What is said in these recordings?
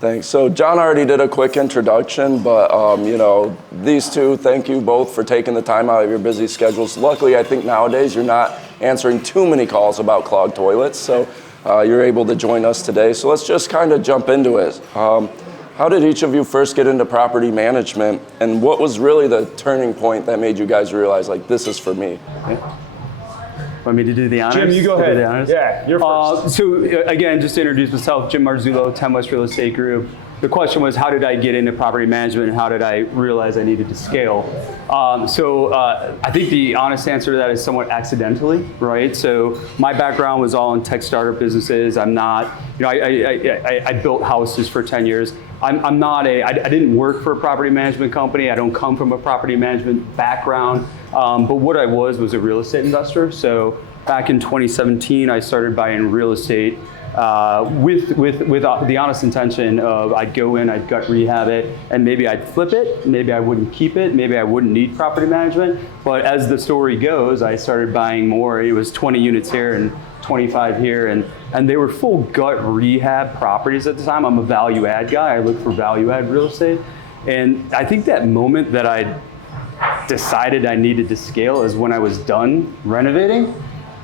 Thanks. So John already did a quick introduction, but these two, thank you both for taking the time out of your busy schedules. Luckily, I think nowadays you're not answering too many calls about clogged toilets, so you're able to join us today. So let's just kind of jump into it. How did each of you first get into property management, and what was really the turning point that made you guys realize, like, this is for me? Want me to do the honors? Jim, you go ahead. Yeah, you're first. So again, just to introduce myself, Jim Marzullo, 10 West Real Estate Group. The question was, how did I get into property management and how did I realize I needed to scale? I think the honest answer to that is somewhat accidentally, right? So my background was all in tech startup businesses. I'm not, I built houses for 10 years. I didn't work for a property management company. I don't come from a property management background. But what I was a real estate investor. So back in 2017, I started buying real estate with the honest intention of I'd go in, I'd gut rehab it, and maybe I'd flip it, maybe I wouldn't keep it, maybe I wouldn't need property management. But as the story goes, I started buying more. It was 20 units here and 25 here, and they were full gut rehab properties at the time. I'm a value add guy. I look for value add real estate. And I think that moment that I decided I needed to scale is when I was done renovating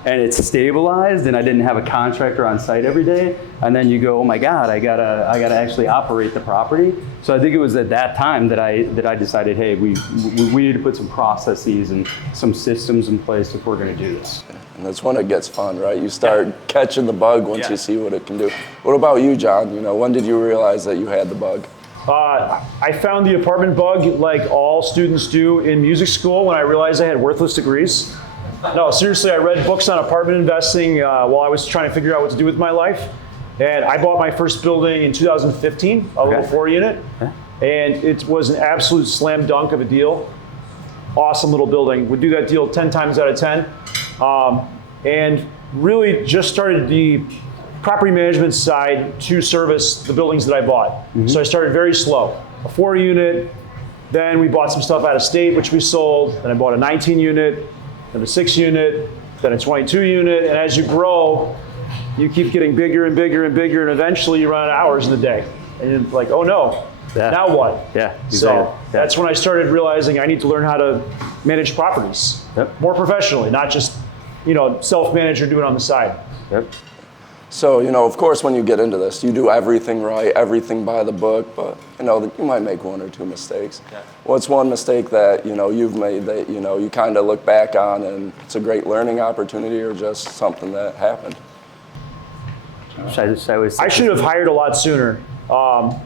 and it's stabilized and I didn't have a contractor on site every day. And then you go, oh my God, I gotta actually operate the property. So I think it was at that time that I decided, hey, we need to put some processes and some systems in place if we're gonna do this. And that's when it gets fun, right? You start catching the bug once you see what it can do. What about you, John? When did you realize that you had the bug? I found the apartment bug like all students do in music school when I realized I had worthless degrees. No, seriously, I read books on apartment investing while I was trying to figure out what to do with my life. And I bought my first building in 2015, a little 4-unit. And it was an absolute slam dunk of a deal. Awesome little building. Would do that deal 10 times out of 10. And really just started the property management side to service the buildings that I bought. Mm-hmm. So I started very slow. A 4-unit, then we bought some stuff out of state, which we sold. Then I bought a 19-unit, then a 6-unit, then a 22-unit. And as you grow, you keep getting bigger and bigger and bigger, and eventually you run out of hours in the day. And you're like, oh no, now what? Yeah, exactly. So that's when I started realizing I need to learn how to manage properties more professionally, not just self-manage or do it on the side. Yep. So, of course, when you get into this, you do everything right, everything by the book, but, you might make one or two mistakes. Yeah. What's one mistake that, you've made that, you kind of look back on and it's a great learning opportunity or just something that happened? I should have hired a lot sooner. I'm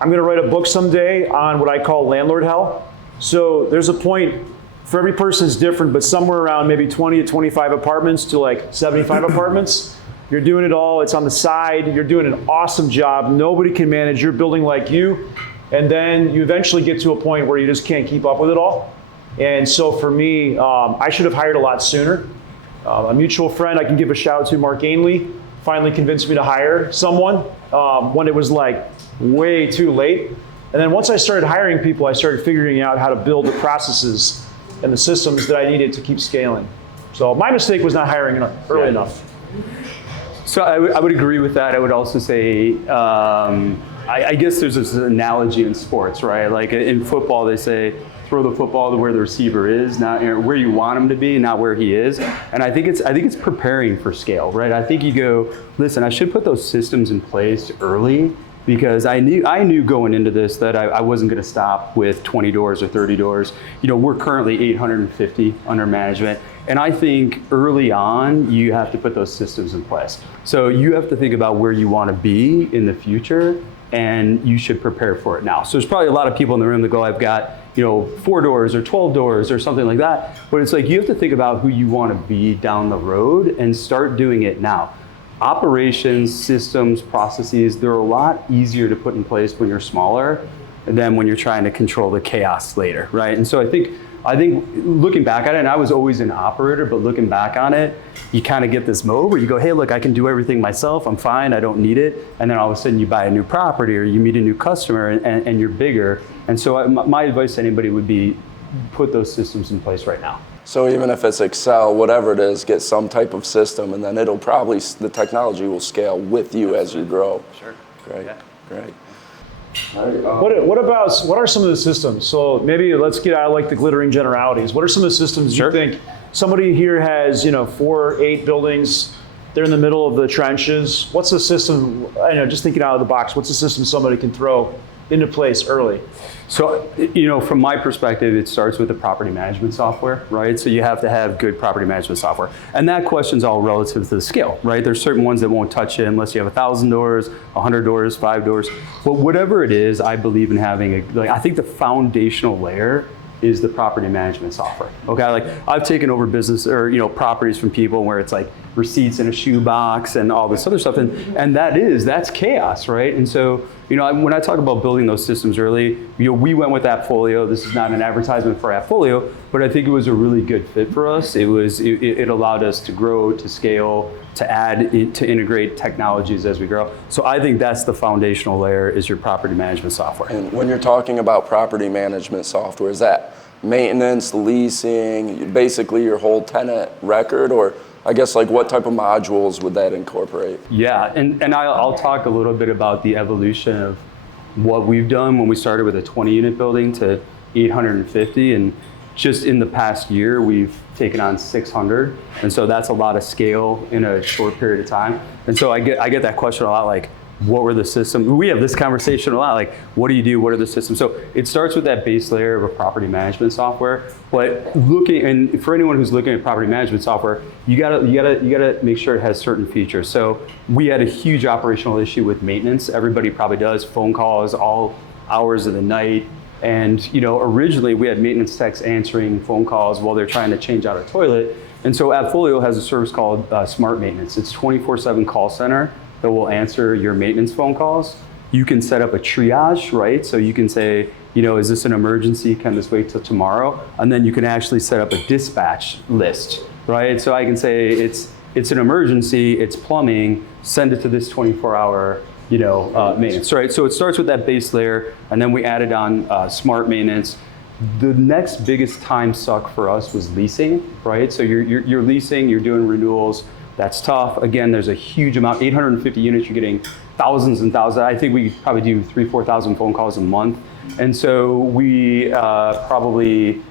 going to write a book someday on what I call landlord hell. So there's a point, for every person is different, but somewhere around maybe 20 to 25 apartments to like 75 apartments. You're doing it all, it's on the side, you're doing an awesome job, nobody can manage your building like you, and then you eventually get to a point where you just can't keep up with it all. And so for me, I should have hired a lot sooner. A mutual friend I can give a shout out to, Mark Ainley, finally convinced me to hire someone when it was like way too late. And then once I started hiring people, I started figuring out how to build the processes and the systems that I needed to keep scaling. So my mistake was not hiring early enough. So I would agree with that. I would also say, I guess there's this analogy in sports, right? Like in football, they say, throw the football to where the receiver is, not where you want him to be, not where he is. And I think it's preparing for scale, right? I think you go, listen, I should put those systems in place early because I knew going into this that I wasn't going to stop with 20 doors or 30 doors. We're currently 850 under management. And I think early on, you have to put those systems in place. So you have to think about where you want to be in the future, and you should prepare for it now. So there's probably a lot of people in the room that go, I've got 4 doors or 12 doors or something like that. But it's like you have to think about who you want to be down the road and start doing it now. Operations, systems, processes, they're a lot easier to put in place when you're smaller than when you're trying to control the chaos later, right? And so I think looking back at it, and I was always an operator, but looking back on it, you kind of get this mode where you go, hey, look, I can do everything myself. I'm fine. I don't need it. And then all of a sudden you buy a new property or you meet a new customer and you're bigger. And so my advice to anybody would be put those systems in place right now. So even if it's Excel, whatever it is, get some type of system and then the technology will scale with you as you grow. Sure. Great, yeah. Great. What are some of the systems? So maybe let's get out of like the glittering generalities. What are some of the systems you think somebody here has, 4 or 8 buildings, they're in the middle of the trenches. What's the system, just thinking out of the box, what's the system somebody can throw into place early? So, from my perspective, it starts with the property management software, right? So you have to have good property management software. And that question's all relative to the scale, right? There's certain ones that won't touch it unless you have 1,000 doors, 100 doors, 5 doors. But whatever it is, I believe in having I think the foundational layer is the property management software. Okay, like I've taken over business or properties from people where it's like receipts in a shoebox and all this other stuff, and that's chaos, right? And so when I talk about building those systems early, we went with AppFolio. This is not an advertisement for AppFolio, but I think it was a really good fit for us. It allowed us to grow, to scale, to add, to integrate technologies as we grow. So I think that's the foundational layer is your property management software. And when you're talking about property management software, is that maintenance, leasing, basically your whole tenant record, or I guess like what type of modules would that incorporate? Yeah, and I'll talk a little bit about the evolution of what we've done when we started with a 20 unit building to 850, and just in the past year we've taken on 600, and so that's a lot of scale in a short period of time. And so I get that question a lot, like what were the systems? We have this conversation a lot, like what do you do, what are the systems? So it starts with that base layer of a property management software, but and for anyone who's looking at property management software, you gotta make sure it has certain features. So we had a huge operational issue with maintenance. Everybody probably does, phone calls all hours of the night. And originally we had maintenance techs answering phone calls while they're trying to change out a toilet. And so AppFolio has a service called Smart Maintenance. It's 24/7 call center that will answer your maintenance phone calls. You can set up a triage, right? So you can say, is this an emergency? Can this wait till tomorrow? And then you can actually set up a dispatch list, right? So I can say it's an emergency, it's plumbing, send it to this 24-hour maintenance, right? So it starts with that base layer, and then we added on smart maintenance. The next biggest time suck for us was leasing, right? So you're leasing, you're doing renewals. That's tough. Again, there's a huge amount, 850 units, you're getting thousands and thousands. I think we probably do 4,000 phone calls a month. And so we probably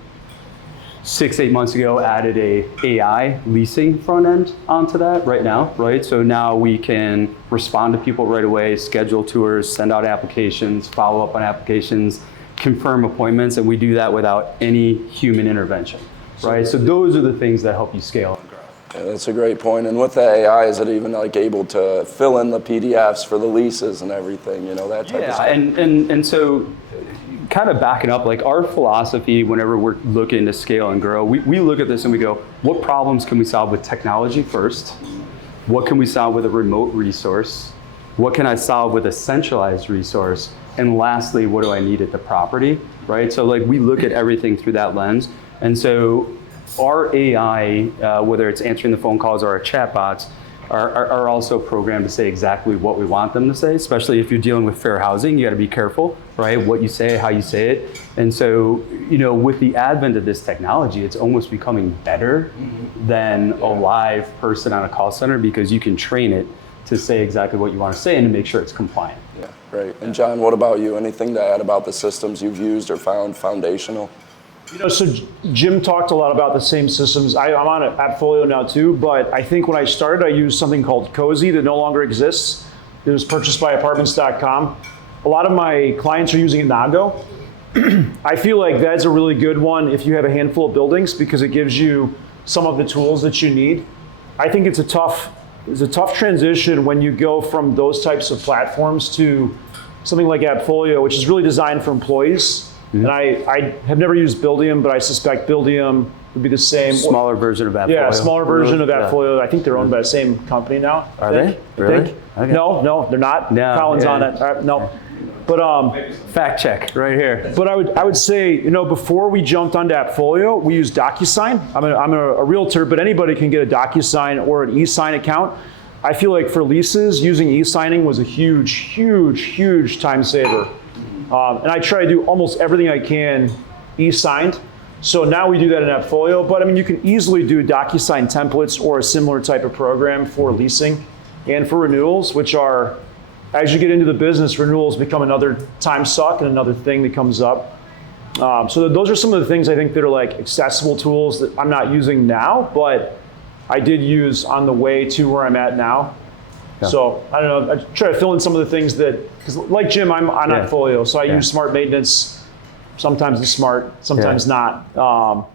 6-8 months ago added a AI leasing front end onto that right now, right? So now we can respond to people right away, schedule tours, send out applications, follow up on applications, confirm appointments, and we do that without any human intervention, right? So those are the things that help you scale. Yeah, that's a great point. And with the AI, is it even like able to fill in the PDFs for the leases and everything, that type of stuff? And so kind of backing up, like our philosophy whenever we're looking to scale and grow, we look at this and we go, what problems can we solve with technology first? What can we solve with a remote resource? What can I solve with a centralized resource? And lastly, what do I need at the property, right? So like we look at everything through that lens. And so our AI, whether it's answering the phone calls or our chatbots, are also programmed to say exactly what we want them to say, especially if you're dealing with fair housing. You got to be careful, right? What you say, how you say it. And so, with the advent of this technology, it's almost becoming better than a live person on a call center because you can train it to say exactly what you want to say and to make sure it's compliant. Yeah, great. And John, what about you? Anything to add about the systems you've used or found foundational? So Jim talked a lot about the same systems. I'm on AppFolio now too, but I think when I started, I used something called Cozy that no longer exists. It was purchased by apartments.com. A lot of my clients are using Nago. I feel like that's a really good one if you have a handful of buildings because it gives you some of the tools that you need. I think it's a tough transition when you go from those types of platforms to something like AppFolio, which is really designed for employees. Mm-hmm. And I have never used Buildium, but I suspect Buildium would be the same. Smaller version of AppFolio. Yeah, smaller version of AppFolio. Yeah. I think they're owned by the same company now. Are they? Really? Okay. No, they're not. No, Colin's on it. No. But fact check right here. But I would say, before we jumped onto AppFolio, we used DocuSign. I'm a realtor, but anybody can get a DocuSign or an e-sign account. I feel like for leases, using e-signing was a huge, huge, huge time saver. And I try to do almost everything I can e-signed. So now we do that in AppFolio, but you can easily do DocuSign templates or a similar type of program for leasing and for renewals, which are as you get into the business, renewals become another time suck and another thing that comes up. So those are some of the things I think that are like accessible tools that I'm not using now, but I did use on the way to where I'm at now. Yeah. So I don't know, I try to fill in some of the things that, because like Jim, I'm on Folio, so I use smart maintenance. Sometimes it's smart, sometimes not.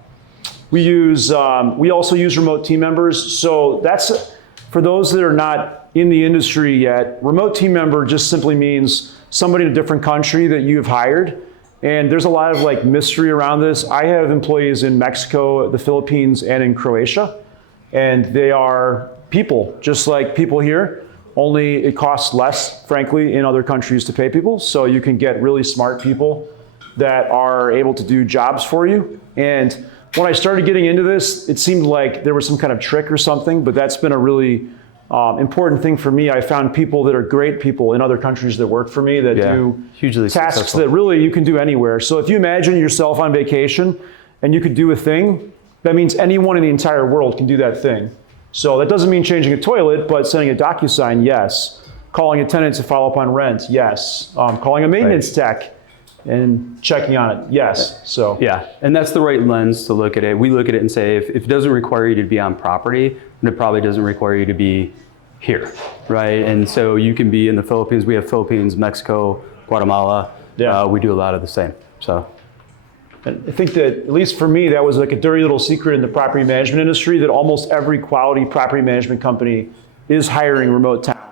We also use remote team members. So that's, for those that are not in the industry yet, remote team member just simply means somebody in a different country that you've hired. And there's a lot of like mystery around this. I have employees in Mexico, the Philippines, and in Croatia. And they are people, just like people here, only it costs less, frankly, in other countries to pay people. So you can get really smart people that are able to do jobs for you. And when I started getting into this, it seemed like there was some kind of trick or something, but that's been a really important thing for me. I found people that are great people in other countries that work for me that do hugely tasks successful. That really you can do anywhere. So if you imagine yourself on vacation and you could do a thing, that means anyone in the entire world can do that thing. So that doesn't mean changing a toilet, but sending a DocuSign, yes. Calling a tenant to follow up on rent, yes. Calling a maintenance tech and checking on it, yes. So yeah, and that's the right lens to look at it. We look at it and say, if it doesn't require you to be on property, then it probably doesn't require you to be here, right? And so you can be in the Philippines. We have Philippines, Mexico, Guatemala. Yeah. We do a lot of the same. So and I think that, at least for me, that was like a dirty little secret in the property management industry, that almost every quality property management company is hiring remote talent.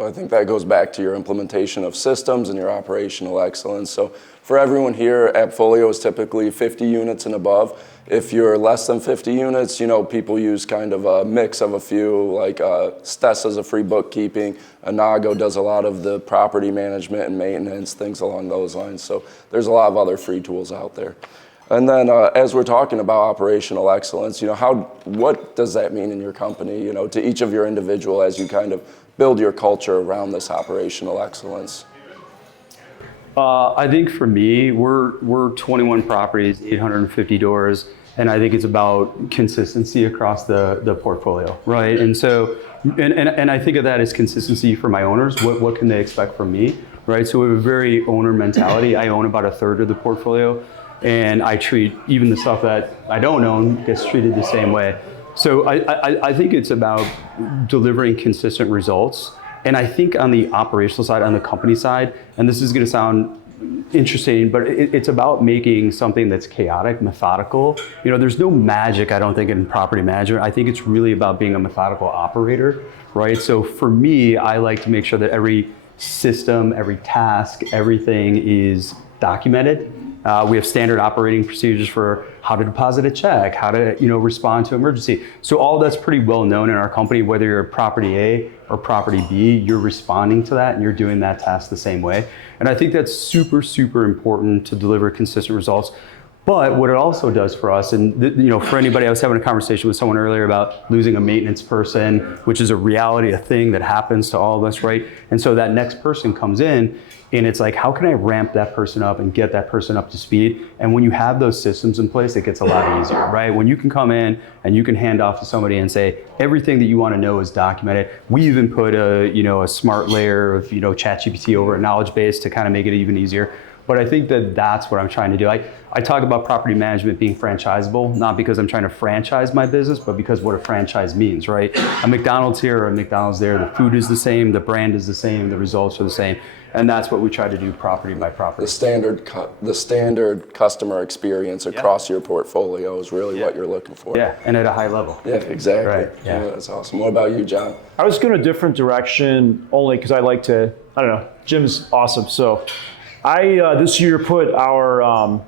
I think that goes back to your implementation of systems and your operational excellence. So for everyone here, AppFolio is typically 50 units and above. If you're less than 50 units, people use kind of a mix of a few, like Stess does a free bookkeeping, Anago does a lot of the property management and maintenance, things along those lines. So there's a lot of other free tools out there. And then as we're talking about operational excellence, what does that mean in your company, to each of your individual as you kind of build your culture around this operational excellence? I think for me, we're 21 properties, 850 doors, and I think it's about consistency across the portfolio, right? And so, and I think of that as consistency for my owners. What can they expect from me, right? So we have a very owner mentality. I own about a third of the portfolio, and I treat even the stuff that I don't own gets treated the same way. So I think it's about delivering consistent results. And I think on the operational side, on the company side, and this is going to sound interesting, but it's about making something that's chaotic, methodical. There's no magic, I don't think, in property management. I think it's really about being a methodical operator, right? So for me, I like to make sure that every system, every task, everything is documented. We have standard operating procedures for how to deposit a check, how to respond to emergency. So all that's pretty well known in our company. Whether you're property A or property B, you're responding to that and you're doing that task the same way. And I think that's super, super important to deliver consistent results. But what it also does for us, and for anybody, I was having a conversation with someone earlier about losing a maintenance person, which is a reality, a thing that happens to all of us, right? And so that next person comes in, and it's like, how can I ramp that person up and get that person up to speed? And when you have those systems in place, it gets a lot easier, right? When you can come in and you can hand off to somebody and say, everything that you want to know is documented. We even put a smart layer of ChatGPT over a knowledge base to kind of make it even easier. But I think that that's what I'm trying to do. I talk about property management being franchisable, not because I'm trying to franchise my business, but because what a franchise means, right? A McDonald's here or a McDonald's there, the food is the same, the brand is the same, the results are the same. And that's what we try to do property by property. The standard customer experience across your portfolio is really what you're looking for. Yeah, and at a high level. Yeah, exactly. Right. Yeah, that's awesome. What about you, John? I was going a different direction only because I like to, Jim's awesome. So I this year put our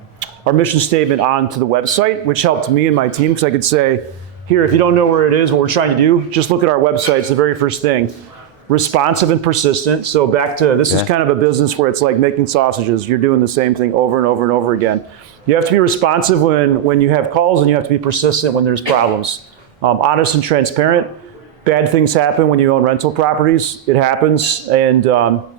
mission statement onto the website, which helped me and my team because I could say, here, if you don't know where it is, what we're trying to do, just look at our website. It's the very first thing. Responsive and persistent. So back to, this is kind of a business where it's like making sausages. You're doing the same thing over and over and over again. You have to be responsive when you have calls, and you have to be persistent when there's problems. Honest and transparent. Bad things happen when you own rental properties. It happens, and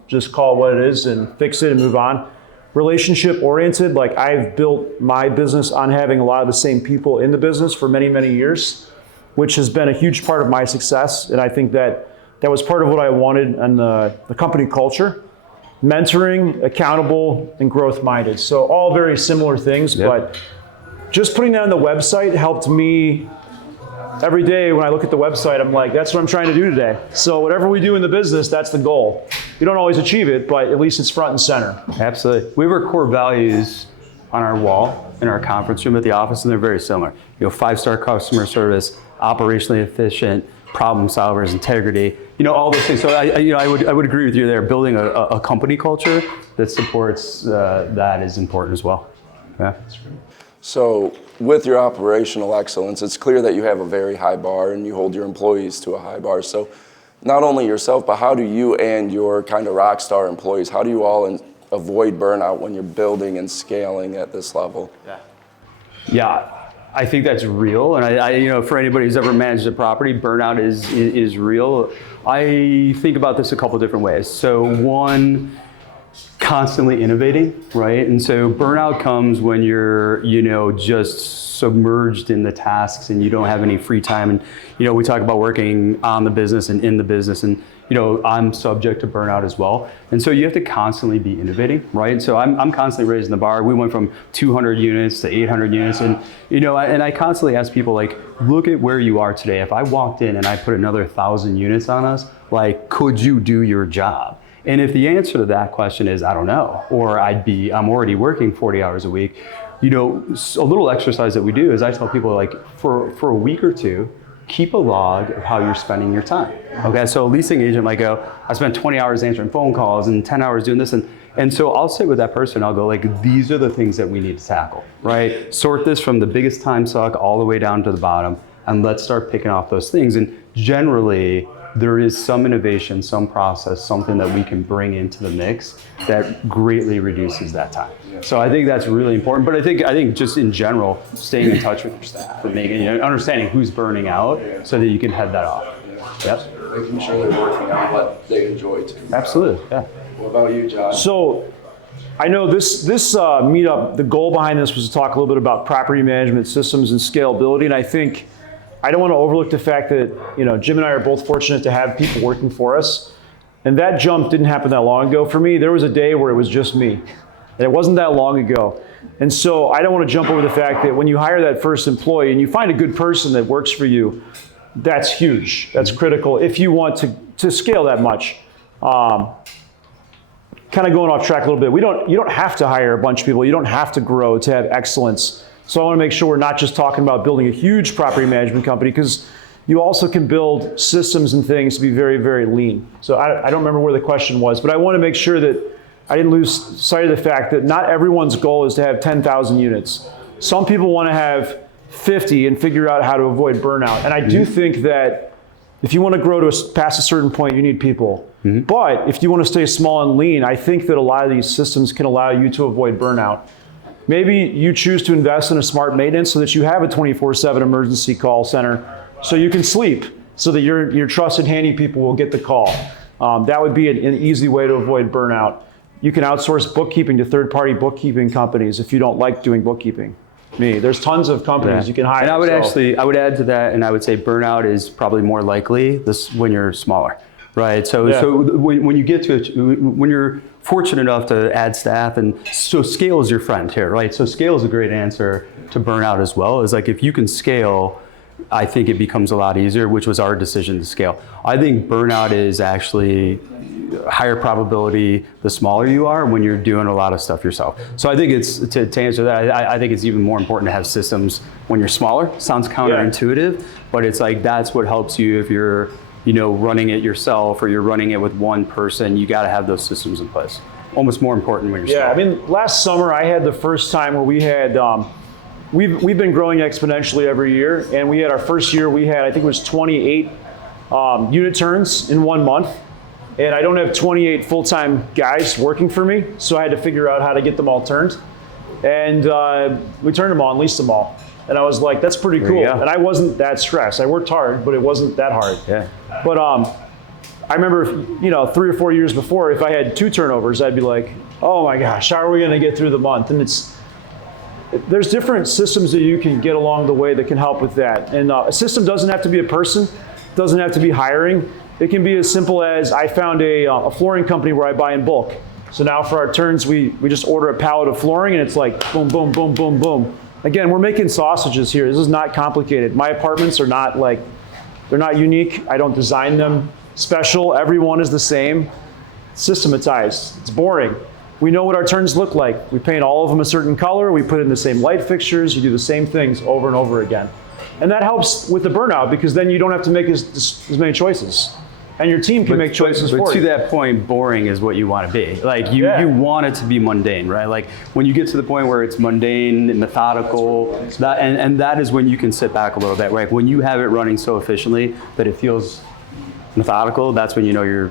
just call it what it is and fix it and move on. Relationship oriented. Like, I've built my business on having a lot of the same people in the business for many, many years, which has been a huge part of my success. And I think that that was part of what I wanted and the company culture. Mentoring, accountable, and growth-minded. So all very similar things, but just putting that on the website helped me. Every day when I look at the website, I'm like, that's what I'm trying to do today. So whatever we do in the business, that's the goal. We don't always achieve it, but at least it's front and center. Absolutely. We have our core values on our wall in our conference room at the office, and they're very similar. 5-star customer service, operationally efficient, problem solvers, integrity, all those things. So I would agree with you there. Building a company culture that supports that is important as well. Yeah. So with your operational excellence, it's clear that you have a very high bar and you hold your employees to a high bar. So not only yourself, but how do you and your kind of rock star employees, how do you all avoid burnout when you're building and scaling at this level? Yeah, I think that's real. And I for anybody who's ever managed a property, burnout is real. I think about this a couple different ways. So one, constantly innovating, right? And so burnout comes when you're, just submerged in the tasks and you don't have any free time. And, we talk about working on the business and in the business, and, I'm subject to burnout as well. And so you have to constantly be innovating, right? So I'm constantly raising the bar. We went from 200 units to 800 units. And, and I constantly ask people, like, look at where you are today. If I walked in and I put another 1,000 units on us, like, could you do your job? And if the answer to that question is, I don't know, or I'm already working 40 hours a week, a little exercise that we do is I tell people, like, for a week or two, keep a log of how you're spending your time. Okay, so a leasing agent might go, I spent 20 hours answering phone calls and 10 hours doing this. And so I'll sit with that person, I'll go, like, these are the things that we need to tackle, right? Sort this from the biggest time suck all the way down to the bottom, and let's start picking off those things. And generally, there is some innovation, some process, something that we can bring into the mix that greatly reduces that time. So I think that's really important. But I think just in general, staying in touch with your staff and making, understanding who's burning out so that you can head that off. Yep. Making sure they're working on what they enjoy too. Absolutely. Yeah. What about you, Josh? So I know this meetup, the goal behind this was to talk a little bit about property management systems and scalability. And I think I don't want to overlook the fact that, Jim and I are both fortunate to have people working for us. And that jump didn't happen that long ago. For me, there was a day where it was just me. And it wasn't that long ago. And so I don't want to jump over the fact that when you hire that first employee and you find a good person that works for you, that's huge. That's critical if you want to scale that much. Kind of going off track a little bit. You don't have to hire a bunch of people. You don't have to grow to have excellence. So I want to make sure we're not just talking about building a huge property management company, because you also can build systems and things to be very, very lean. So I don't remember where the question was, but I want to make sure that I didn't lose sight of the fact that not everyone's goal is to have 10,000 units. Some people want to have 50 and figure out how to avoid burnout. And I do think that if you want to grow past a certain point, you need people. But if you want to stay small and lean, I think that a lot of these systems can allow you to avoid burnout. Maybe you choose to invest in a smart maintenance so that you have a 24/7 emergency call center so you can sleep, so that your trusted handy people will get the call. That would be an easy way to avoid burnout. You can outsource bookkeeping to third-party bookkeeping companies if you don't like doing bookkeeping. There's tons of companies you can hire. And I would add to that, and I would say burnout is probably more likely when you're smaller, right? So when you get to it, when you're fortunate enough to add staff, and so scale is your friend here, right? So scale is a great answer to burnout as well. Is like, if you can scale, I think it becomes a lot easier, which was our decision to scale. I think burnout is actually higher probability the smaller you are when you're doing a lot of stuff yourself. So I think it's, to answer that, I think it's even more important to have systems when you're smaller. Sounds counterintuitive, but it's like, that's what helps you if you're running it yourself or you're running it with one person. You got to have those systems in place. Almost more important when you're smaller. Last summer I had the first time where we had, we've been growing exponentially every year, and we had our first year, we had, I think it was 28 unit turns in 1 month. And I don't have 28 full-time guys working for me, so I had to figure out how to get them all turned. And we turned them all and leased them all. And I was like, that's pretty cool. And I wasn't that stressed. I worked hard, but it wasn't that hard. Yeah. But I remember, 3 or 4 years before, if I had 2 turnovers, I'd be like, oh my gosh, how are we gonna get through the month? And there's different systems that you can get along the way that can help with that. And a system doesn't have to be a person, doesn't have to be hiring. It can be as simple as I found a flooring company where I buy in bulk. So now for our turns, we just order a pallet of flooring and it's like boom, boom, boom, boom, boom. Again, we're making sausages here. This is not complicated. My apartments are not like, they're not unique. I don't design them special. Everyone is the same. Systematized. It's boring. We know what our turns look like. We paint all of them a certain color. We put in the same light fixtures. You do the same things over and over again. And that helps with the burnout because then you don't have to make as many choices. And your team can make choices for you. But to that point, boring is what you want to be. Like you want it to be mundane, right? Like when you get to the point where it's mundane and methodical, and that is when you can sit back a little bit, right? When you have it running so efficiently that it feels methodical, that's when you know you're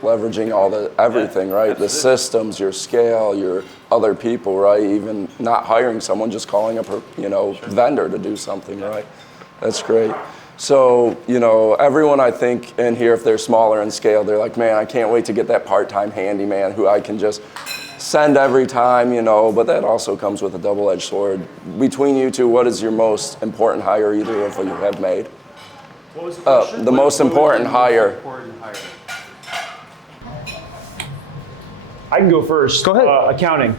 leveraging everything, right? The systems, your scale, your other people, right? Even not hiring someone, just calling up a vendor to do something, right? That's great. So, everyone I think in here, if they're smaller in scale, they're like, man, I can't wait to get that part-time handyman who I can just send every time, but that also comes with a double-edged sword. Between you two, what is your most important hire either of you have made? What was the question? The most important hire. I can go first. Go ahead. Accounting.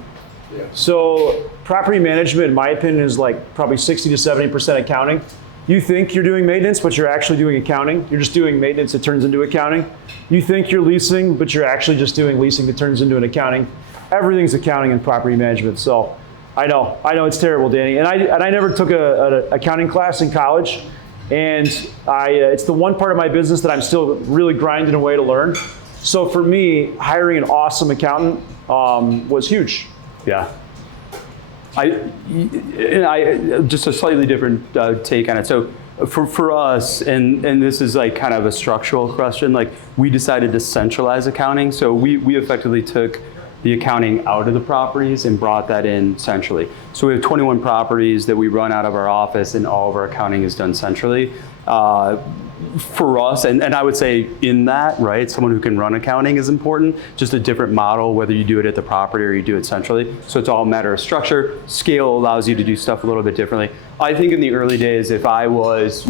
Yeah. So property management, in my opinion, is like probably 60 to 70% accounting. You think you're doing maintenance, but you're actually doing accounting. You're just doing maintenance that turns into accounting. You think you're leasing, but you're actually just doing leasing that turns into an accounting. Everything's accounting in property management. So I know it's terrible, Danny. And I never took an accounting class in college. And it's the one part of my business that I'm still really grinding away to learn. So for me, hiring an awesome accountant was huge. Yeah. I just a slightly different take on it. So for us, and this is like kind of a structural question, like we decided to centralize accounting. So we effectively took the accounting out of the properties and brought that in centrally. So we have 21 properties that we run out of our office and all of our accounting is done centrally. For us, and I would say in that, right, someone who can run accounting is important, just a different model, whether you do it at the property or you do it centrally. So it's all a matter of structure. Scale allows you to do stuff a little bit differently. I think in the early days, if I was,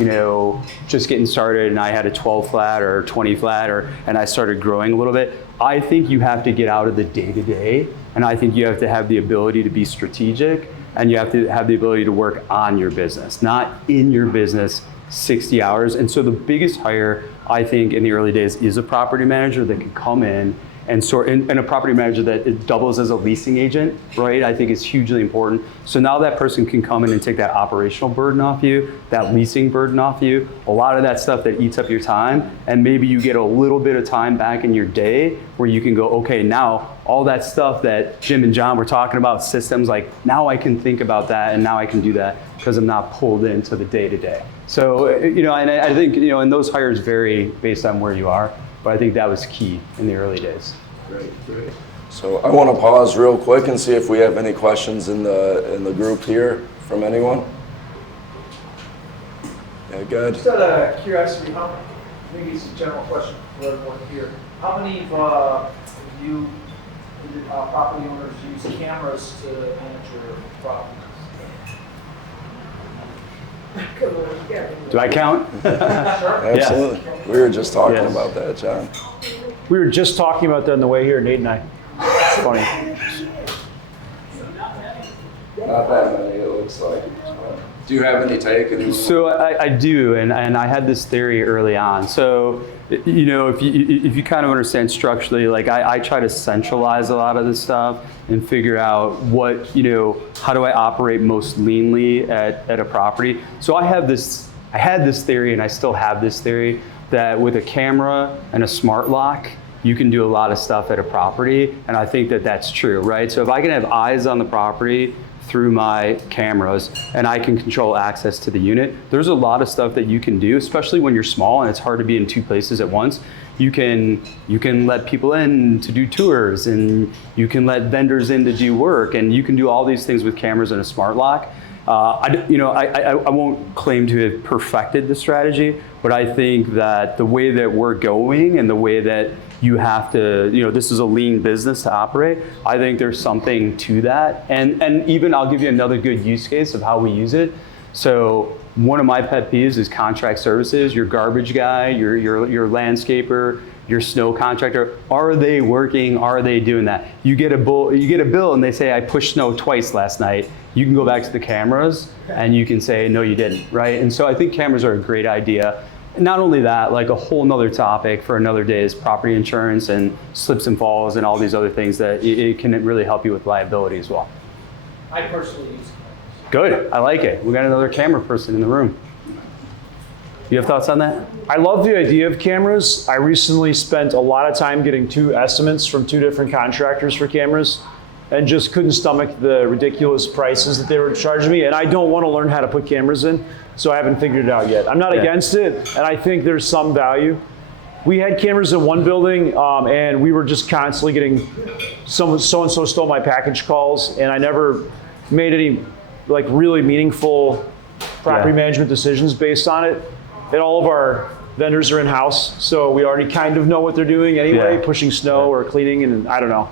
just getting started and I had a 12 flat or 20 flat and I started growing a little bit, I think you have to get out of the day-to-day, and I think you have to have the ability to be strategic, and you have to have the ability to work on your business, not in your business 60 hours. And so the biggest hire, I think, in the early days is a property manager that can come in and a property manager that doubles as a leasing agent, right? I think is hugely important. So now that person can come in and take that operational burden off you, that leasing burden off you, a lot of that stuff that eats up your time, and maybe you get a little bit of time back in your day where you can go, okay, now all that stuff that Jim and John were talking about, systems, like now I can think about that and now I can do that because I'm not pulled into the day-to-day. So, and I think, and those hires vary based on where you are, but I think that was key in the early days. Great. So I want to pause real quick and see if we have any questions in the group here from anyone. Yeah, good. Just out of curiosity, maybe it's a general question for everyone here. How many of you property owners use cameras to manage your properties? Do I count? Sure. Absolutely. Yeah. We were just talking about that, John. We were just talking about that on the way here, Nate and I. It's funny. Not that many, it looks like. Do you have any take? So I do, and I had this theory early on. So, if you kind of understand structurally, like I try to centralize a lot of this stuff and figure out how do I operate most leanly at a property. So I had this theory, and I still have this theory, that with a camera and a smart lock, you can do a lot of stuff at a property, and I think that that's true, right? So if I can have eyes on the property through my cameras and I can control access to the unit, there's a lot of stuff that you can do, especially when you're small and it's hard to be in two places at once. You can let people in to do tours, and you can let vendors in to do work, and you can do all these things with cameras and a smart lock. I won't claim to have perfected the strategy, but I think that the way that we're going and the way that you have to, this is a lean business to operate, I think there's something to that. And even I'll give you another good use case of how we use it. So one of my pet peeves is contract services. Your garbage guy, your landscaper, your snow contractor. Are they working? Are they doing that? You get a bill and they say, I pushed snow twice last night. You can go back to the cameras and you can say, no, you didn't, right? And so I think cameras are a great idea. Not only that, like a whole nother topic for another day is property insurance and slips and falls and all these other things that it can really help you with liability as well. I personally use cameras. Good, I like it. We got another camera person in the room. You have thoughts on that? I love the idea of cameras. I recently spent a lot of time getting 2 estimates from 2 different contractors for cameras and just couldn't stomach the ridiculous prices that they were charging me. And I don't want to learn how to put cameras in, so I haven't figured it out yet. I'm not against it, and I think there's some value. We had cameras in one building, and we were just constantly getting so-and-so stole my package calls, and I never made any like really meaningful property management decisions based on it. And all of our vendors are in-house, so we already kind of know what they're doing anyway, pushing snow or cleaning, and I don't know.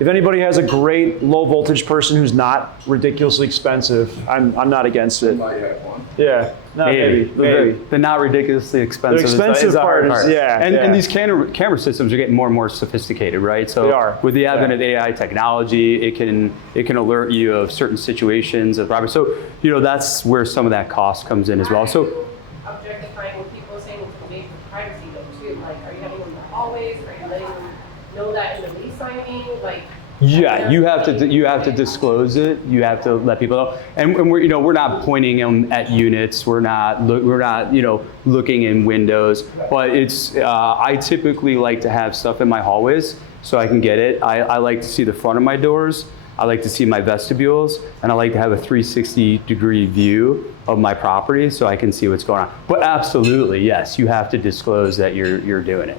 If anybody has a great low voltage person who's not ridiculously expensive, I'm not against it. Might have one. Yeah, maybe. The not ridiculously expensive. The expensive is the hard part is, And these camera systems are getting more and more sophisticated, right? So they are. With the advent of AI technology, it can alert you of certain situations of robbery. So that's where some of that cost comes in as well. So objectifying when people are saying it's invasive privacy though too. Like, are you having them in the hallways? Are you letting them know that in the lease signing? Like. yeah, you have to disclose it. You have to let people know. And we're not pointing them at units. We're not looking in windows. But it's I typically like to have stuff in my hallways so I can get it. I like to see the front of my doors. I like to see my vestibules, and I like to have a 360-degree view of my property so I can see what's going on. But absolutely, yes, you have to disclose that you're doing it.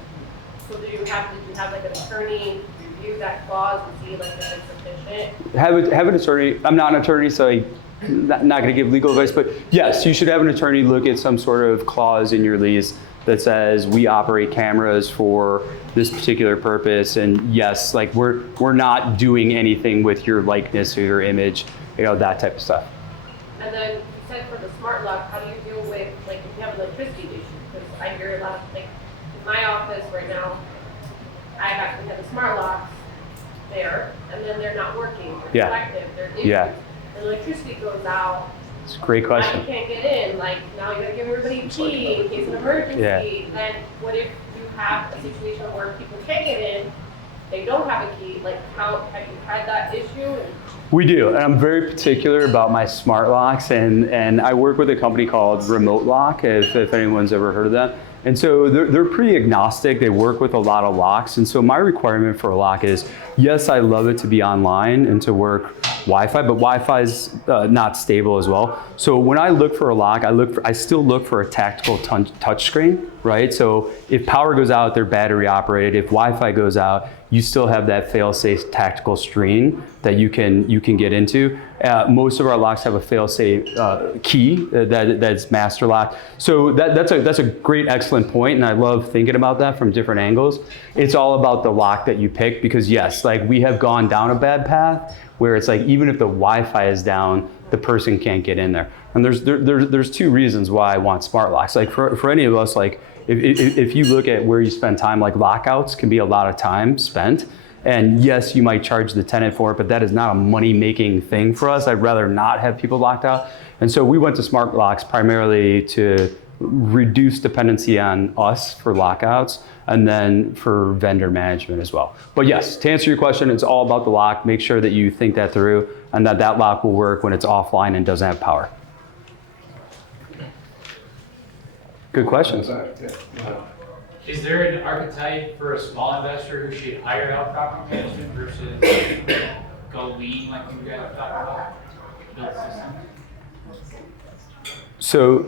So do you have like an attorney review that clause and see like if it's sufficient? Have an attorney. I'm not an attorney, so I'm not going to give legal advice. But yes, you should have an attorney look at some sort of clause in your lease that says we operate cameras for this particular purpose, and yes, like we're not doing anything with your likeness or your image, that type of stuff. And then you said for the smart lock, how do you deal with like if you have an electricity issue? Because I hear a lot like in my office right now, I actually have the smart locks there, and then they're not working. They're defective. They're issues. Yeah. And electricity goes out. It's a great question. Now you can't get in. Like now you gotta give everybody a key in case of an emergency. Yeah. Then what if you have a situation where people can't get in, they don't have a key? Like how have you had that issue? We do, and I'm very particular about my smart locks, and I work with a company called Remote Lock, if anyone's ever heard of that. And so they're pretty agnostic. They work with a lot of locks. And so my requirement for a lock is, yes, I love it to be online and to work Wi-Fi, but Wi-Fi is not stable as well. So when I look for a lock, I still look for a tactical touch screen, right? So if power goes out, they're battery operated. If Wi-Fi goes out, you still have that fail-safe tactical screen that you can get into. Most of our locks have a fail-safe key that's master lock. So that's a great, excellent point, and I love thinking about that from different angles. It's all about the lock that you pick, because yes, like we have gone down a bad path where it's like even if the Wi-Fi is down, the person can't get in there. And there's 2 reasons why I want smart locks. Like for any of us, like if you look at where you spend time, like lockouts can be a lot of time spent. And yes, you might charge the tenant for it, but that is not a money-making thing for us. I'd rather not have people locked out. And so we went to smart locks primarily to reduce dependency on us for lockouts and then for vendor management as well. But yes, to answer your question, it's all about the lock. Make sure that you think that through and that lock will work when it's offline and doesn't have power. Good questions. Is there an archetype for a small investor who should hire out property management versus go lean like you guys are talking about? Build system? So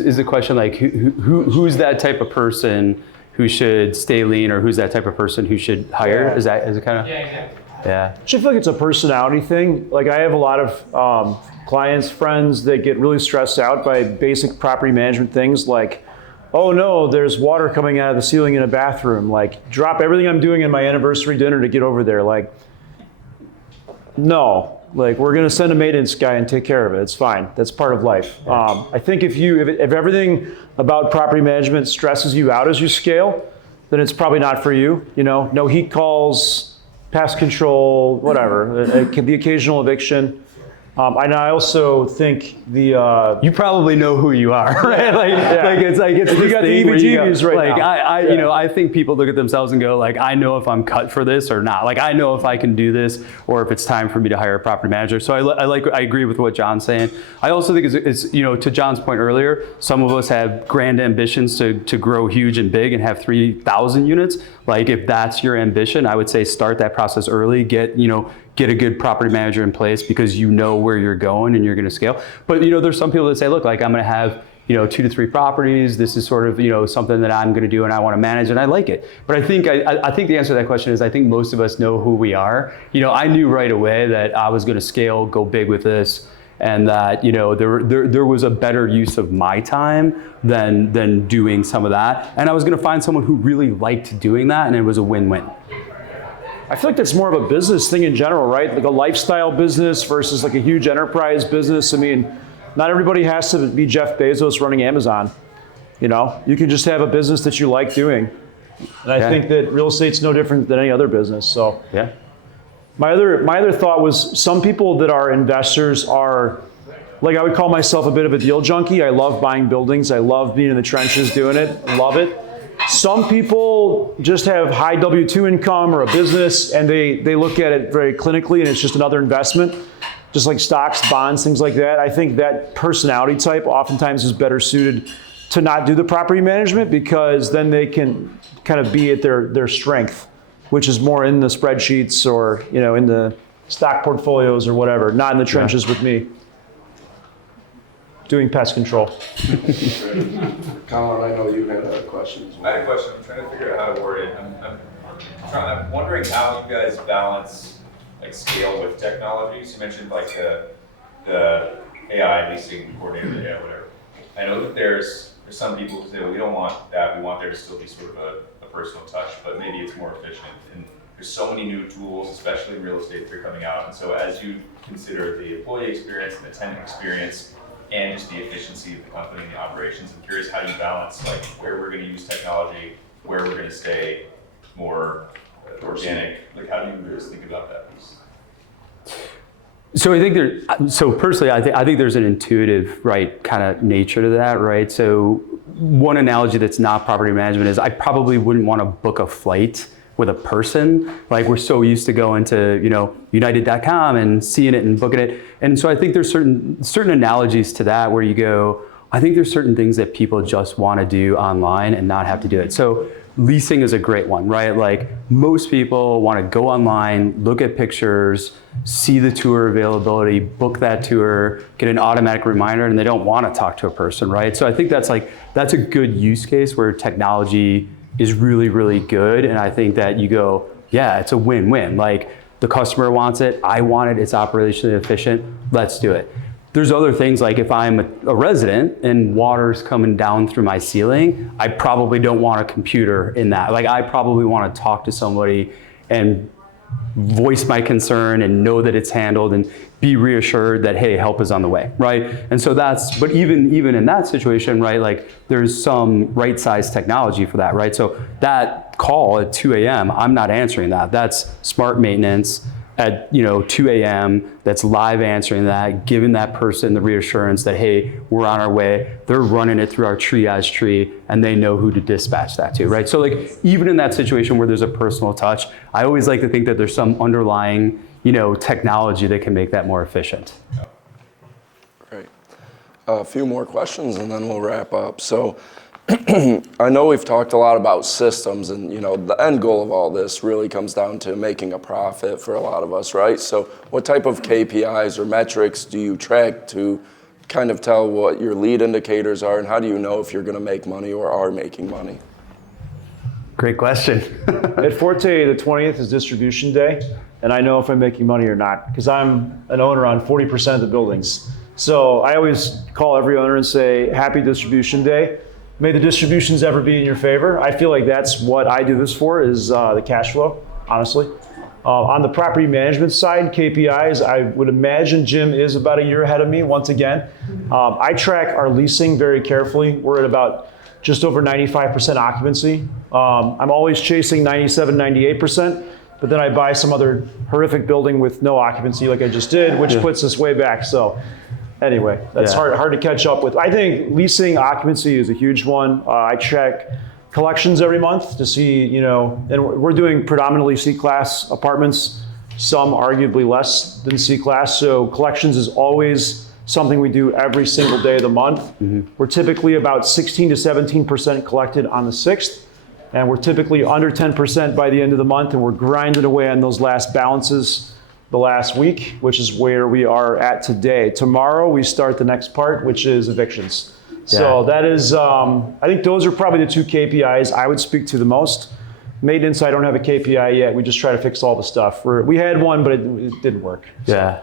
is the question like who's that type of person who should stay lean, or who's that type of person who should hire? Is it kind of? Yeah, exactly. Yeah. I feel like it's a personality thing. Like I have a lot of clients, friends that get really stressed out by basic property management things like, oh no, there's water coming out of the ceiling in a bathroom. Like drop everything I'm doing in my anniversary dinner to get over there. Like, no, Like, we're gonna send a maintenance guy and take care of it. It's fine. That's part of life. I think if everything about property management stresses you out as you scale, then it's probably not for you. You know, no heat calls, pest control, whatever, the occasional eviction. And I also think You probably know who you are, right? It's You got the EBGBs right now. I think people look at themselves and go like, I know if I'm cut for this or not. Like, I know if I can do this or if it's time for me to hire a property manager. So I agree with what John's saying. I also think it's to John's point earlier, some of us have grand ambitions to grow huge and big and have 3,000 units. Like, if that's your ambition, I would say start that process early. Get a good property manager in place because you know where you're going and you're going to scale. But there's some people that say, look, like, I'm going to have 2 to 3 properties. This is sort of something that I'm going to do and I want to manage and I like it. But I think the answer to that question is I think most of us know who we are. I knew right away that I was going to scale, go big with this, and that there was a better use of my time than doing some of that. And I was going to find someone who really liked doing that, and it was a win-win. I feel like that's more of a business thing in general, right? Like a lifestyle business versus like a huge enterprise business. I mean, not everybody has to be Jeff Bezos running Amazon. You can just have a business that you like doing. And I think that real estate's no different than any other business. So yeah. My other thought was some people that are investors are, like, I would call myself a bit of a deal junkie. I love buying buildings. I love being in the trenches doing it. Love it. Some people just have high W-2 income or a business, and they look at it very clinically, and it's just another investment, just like stocks, bonds, things like that. I think that personality type oftentimes is better suited to not do the property management because then they can kind of be at their strength, which is more in the spreadsheets or in the stock portfolios or whatever, not in the trenches with me doing pest control. Colin, I know you had a question. I had a question. I'm trying to figure out how to word it. I'm wondering how you guys balance like scale with technology. So you mentioned like the AI leasing coordinator, whatever. I know that there's some people who say, well, we don't want that. We want there to still be sort of a personal touch, but maybe it's more efficient. And there's so many new tools, especially in real estate, that are coming out. And so as you consider the employee experience and the tenant experience, and just the efficiency of the company and the operations, I'm curious how you balance like where we're going to use technology, where we're going to stay more organic. Like, how do you guys think about that piece? So I think personally, I think there's an intuitive, right, kind of nature to that, right? So one analogy that's not property management is I probably wouldn't want to book a flight with a person. Like, we're so used to going to, United.com and seeing it and booking it. And so I think there's certain analogies to that where you go, I think there's certain things that people just want to do online and not have to do it. So leasing is a great one, right? Like, most people want to go online, look at pictures, see the tour availability, book that tour, get an automatic reminder, and they don't want to talk to a person, right? So I think that's a good use case where technology is really, really good. And I think that you go, yeah, it's a win-win. Like, the customer wants it, I want it, it's operationally efficient, let's do it. There's other things, like if I'm a resident and water's coming down through my ceiling, I probably don't want a computer in that. Like, I probably want to talk to somebody and voice my concern and know that it's handled and be reassured that, hey, help is on the way, right? And so but even in that situation, right, like, there's some right-sized technology for that, right? So that call at 2 a.m., I'm not answering that. That's smart maintenance at 2 a.m. that's live answering that, giving that person the reassurance that, hey, we're on our way. They're running it through our triage tree and they know who to dispatch that to, right? So like, even in that situation where there's a personal touch, I always like to think that there's some underlying technology that can make that more efficient. Great. A few more questions and then we'll wrap up. So I know we've talked a lot about systems and, the end goal of all this really comes down to making a profit for a lot of us, right? So what type of KPIs or metrics do you track to kind of tell what your lead indicators are, and how do you know if you're going to make money or are making money? Great question. At Forte, the 20th is distribution day, and I know if I'm making money or not because I'm an owner on 40% of the buildings. So I always call every owner and say, happy distribution day. May the distributions ever be in your favor. I feel like that's what I do this for, is the cash flow, honestly. On the property management side, KPIs, I would imagine Jim is about a year ahead of me once again. I track our leasing very carefully. We're at about just over 95% occupancy. I'm always chasing 97, 98%, but then I buy some other horrific building with no occupancy like I just did, which puts us way back. So anyway, that's hard to catch up with. I think leasing occupancy is a huge one. I check collections every month to see, and we're doing predominantly C-class apartments, some arguably less than C-class. So collections is always something we do every single day of the month. Mm-hmm. We're typically about 16 to 17% collected on the 6th, and we're typically under 10% by the end of the month, and we're grinding away on those last balances the last week, which is where we are at today. Tomorrow, we start the next part, which is evictions. So that is, I think those are probably the two KPIs I would speak to the most. Maintenance, I don't have a KPI yet. We just try to fix all the stuff. We had one, but it didn't work. So. Yeah.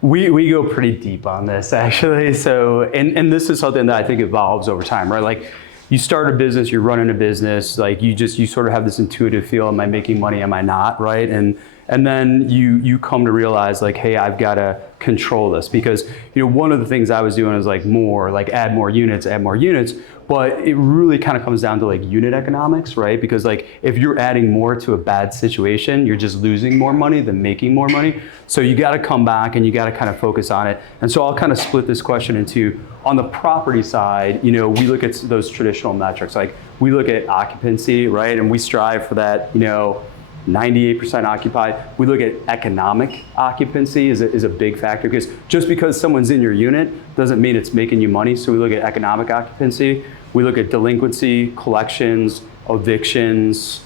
We go pretty deep on this, actually. So, and this is something that I think evolves over time, right? Like, you start a business, you're running a business, like you sort of have this intuitive feel, am I making money, am I not, right? And then you come to realize, like, hey, I've got to control this, because one of the things I was doing is add more units, but it really kind of comes down to unit economics, right? Because if you're adding more to a bad situation, you're just losing more money than making more money. So you got to come back and you got to kind of focus on it. And so I'll kind of split this question into, on the property side, we look at those traditional metrics, like we look at occupancy, right? And we strive for that, 98% occupied. We look at economic occupancy is a big factor, because just because someone's in your unit doesn't mean it's making you money. So we look at economic occupancy. We look at delinquency, collections, evictions.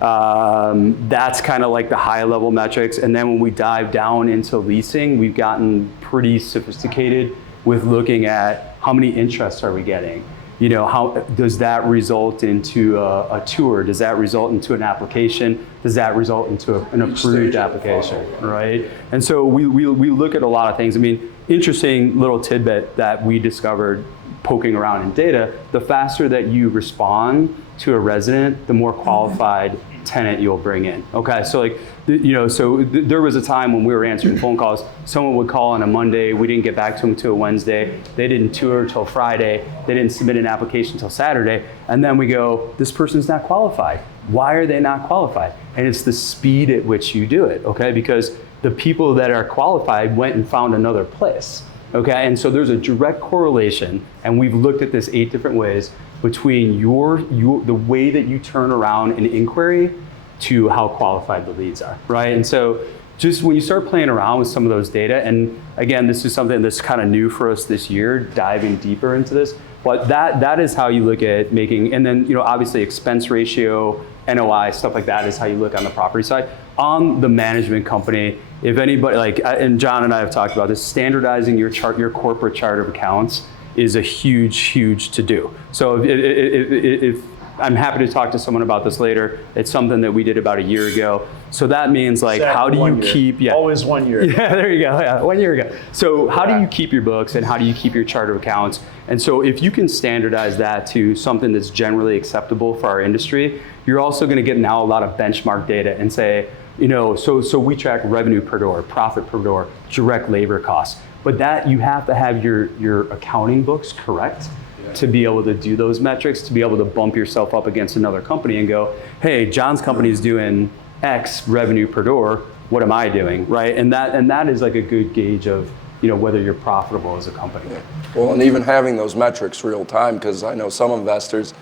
That's kind of like the high level metrics. And then when we dive down into leasing, we've gotten pretty sophisticated with looking at how many interests are we getting? How does that result into a tour? Does that result into an application? Does that result into an approved application, right? And so we look at a lot of things. I mean, interesting little tidbit that we discovered poking around in data, the faster that you respond to a resident, the more qualified tenant you'll bring in. Okay, so there was a time when we were answering phone calls, someone would call on a Monday, we didn't get back to them until Wednesday, they didn't tour until Friday, they didn't submit an application until Saturday, and then we go, this person's not qualified. Why are they not qualified? And it's the speed at which you do it, okay? Because the people that are qualified went and found another place, okay? And so there's a direct correlation, and we've looked at this 8 different ways, between the way that you turn around an inquiry to how qualified the leads are, right? And so just when you start playing around with some of those data, and again, this is something that's kind of new for us this year, diving deeper into this, but that is how you look at making, and then obviously expense ratio, NOI, stuff like that is how you look on the property side. On the management company, if anybody, and John and I have talked about this, standardizing your corporate chart of accounts is a huge to do. So if I'm happy to talk to someone about this later. It's something that we did about a year ago. So that means how do you keep, always 1 year. Yeah, there you go, yeah, 1 year ago. So how do you keep your books and how do you keep your chart of accounts? And so if you can standardize that to something that's generally acceptable for our industry, you're also gonna get now a lot of benchmark data and say, so we track revenue per door, profit per door, direct labor costs. But that you have to have your accounting books correct to be able to do those metrics, to be able to bump yourself up against another company and go, hey, John's company is doing X revenue per door, what am I doing, right? And that is a good gauge of whether you're profitable as a company. Yeah. Well, and even having those metrics real time, because I know some investors,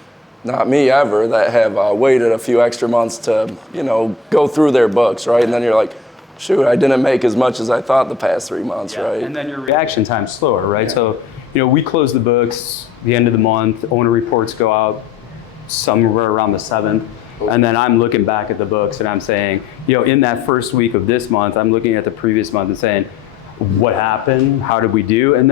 not me ever, that have waited a few extra months to go through their books, right? And then you're like, shoot, I didn't make as much as I thought the past 3 months, right? And then your reaction time's slower, right? Yeah. So, we close the books the end of the month, owner reports go out somewhere around the 7th, and then I'm looking back at the books and I'm saying, in that first week of this month, I'm looking at the previous month and saying, what happened? How did we do? And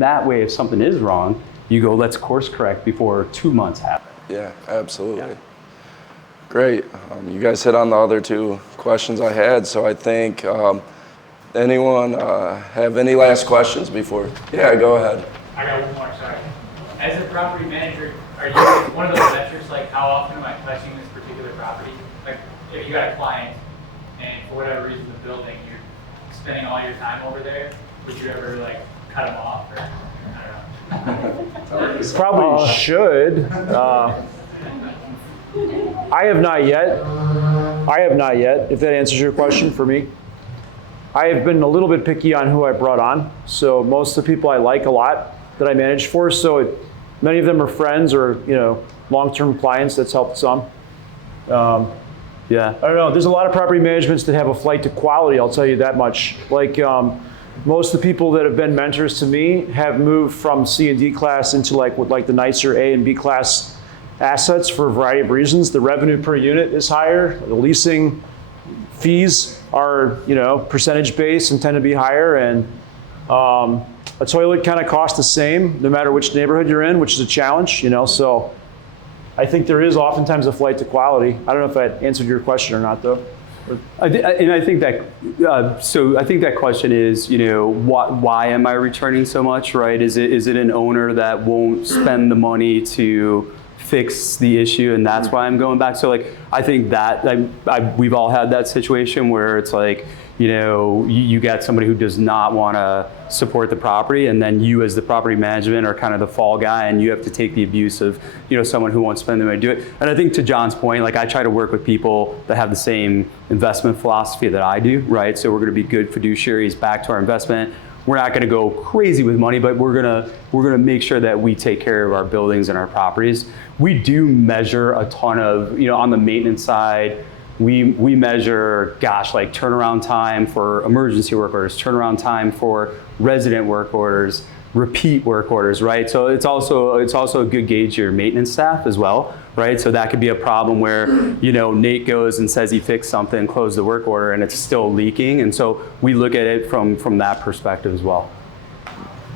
that way, if something is wrong, you go, let's course correct before 2 months happen. Yeah, absolutely. Yeah. Great. You guys hit on the other 2 questions I had, so I think anyone have any last questions before? Yeah, go ahead. I got one more, sorry. As a property manager, are you one of those metrics, how often am I touching this particular property? If you got a client and for whatever reason the building, you're spending all your time over there, would you ever like cut them off or, I don't know. Probably should. I have not yet. If that answers your question for me. I have been a little bit picky on who I brought on. So most of the people I like a lot that I manage for. So many of them are friends or long-term clients. That's helped some. Yeah. I don't know. There's a lot of property managements that have a flight to quality. I'll tell you that much. Like most of the people that have been mentors to me have moved from C and D class into like the nicer A and B class assets for a variety of reasons. The revenue per unit is higher. The leasing fees are, percentage based and tend to be higher. And a toilet kind of costs the same no matter which neighborhood you're in, which is a challenge, So I think there is oftentimes a flight to quality. I don't know if that answered your question or not, though. And I think that question is, why am I returning so much, right? Is it an owner that won't spend the money to fix the issue, and that's why I'm going back? So like, I think that we've all had that situation where it's like, you get somebody who does not want to support the property, and then you as the property management are kind of the fall guy, and you have to take the abuse of, someone who won't spend the money to do it. And I think to John's point, like I try to work with people that have the same investment philosophy that I do, right? So we're going to be good fiduciaries back to our investment. We're not going to go crazy with money, but we're gonna make sure that we take care of our buildings and our properties. We do measure a ton of, on the maintenance side, we measure, like turnaround time for emergency work orders, turnaround time for resident work orders, repeat work orders, right? So it's also a good gauge of your maintenance staff as well, right? So that could be a problem where, Nate goes and says he fixed something, closed the work order, and it's still leaking. And so we look at it from that perspective as well.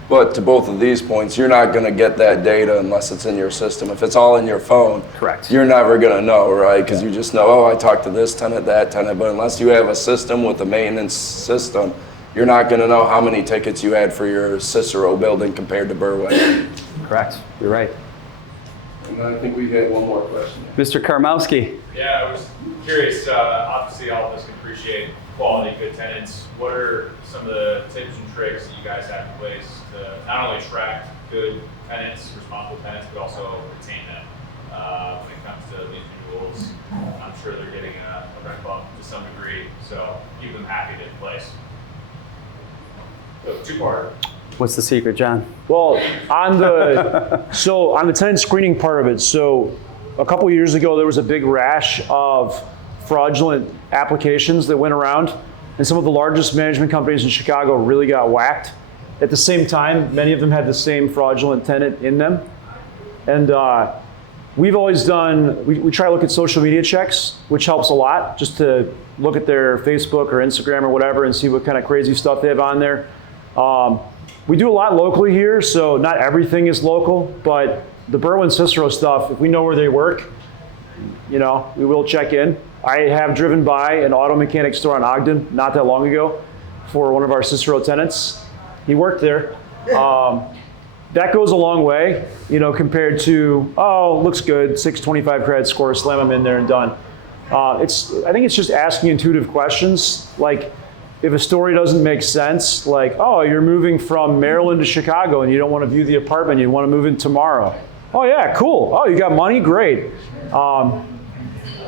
But to both of these points, you're not going to get that data unless it's in your system. If it's all in your phone, correct, you're never going to know, right? Because you just know, I talked to this tenant, that tenant. But unless you have a system with a maintenance system, you're not going to know how many tickets you had for your Cicero building compared to Berwyn. Correct. You're right. And I think we had one more question. Mr. Karmowski. Yeah, I was curious. Obviously, all of us can appreciate quality, good tenants. What are some of the tips and tricks that you guys have in place to not only attract good tenants, responsible tenants, but also retain them when it comes to these renewals? I'm sure they're getting a rent bump to some degree, so keep them happy to in place. So two-part. What's the secret, John? Well, on the tenant screening part of it, so a couple years ago, there was a big rash of fraudulent applications that went around, and some of the largest management companies in Chicago really got whacked. At the same time, many of them had the same fraudulent tenant in them. And we've always done, we try to look at social media checks, which helps a lot, just to look at their Facebook or Instagram or whatever and see what kind of crazy stuff they have on there. We do a lot locally here, so not everything is local, but the Berwyn Cicero stuff, if we know where they work, we will check in. I have driven by an auto mechanic store on Ogden not that long ago for one of our Cicero tenants. He worked there. That goes a long way, compared to, looks good, 625 credit score, slam them in there and done. I think it's just asking intuitive questions. Like, if a story doesn't make sense, like, you're moving from Maryland to Chicago and you don't want to view the apartment, you want to move in tomorrow. Oh yeah, cool. Oh, you got money? Great.